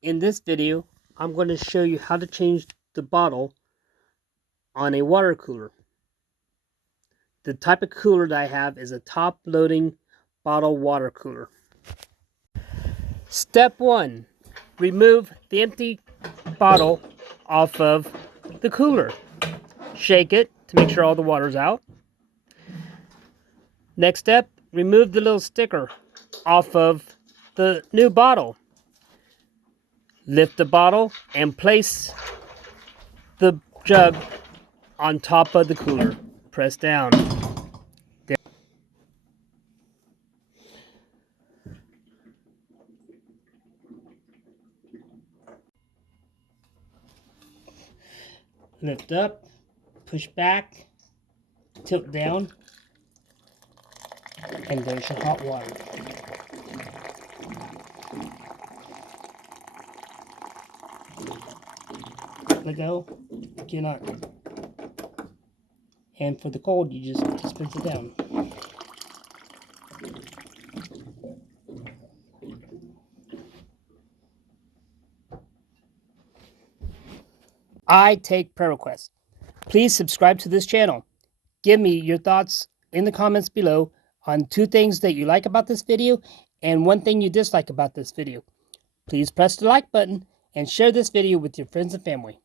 In this video, I'm going to show you how to change the bottle on a water cooler. The type of cooler that I have is a top-loading bottle water cooler. Step 1. Remove the empty bottle off of the cooler. Shake it to make sure all the water's out. Next step, remove the little sticker off of the new bottle. Lift the bottle and place the jug on top of the cooler. Press down. Lift up, push back, tilt down, and there's your hot water. Let go, cannot. And for the cold, you just dispense it down. I take prayer requests. Please subscribe to this channel. Give me your thoughts in the comments below on 2 things that you like about this video and 1 thing you dislike about this video. Please press the like button and share this video with your friends and family.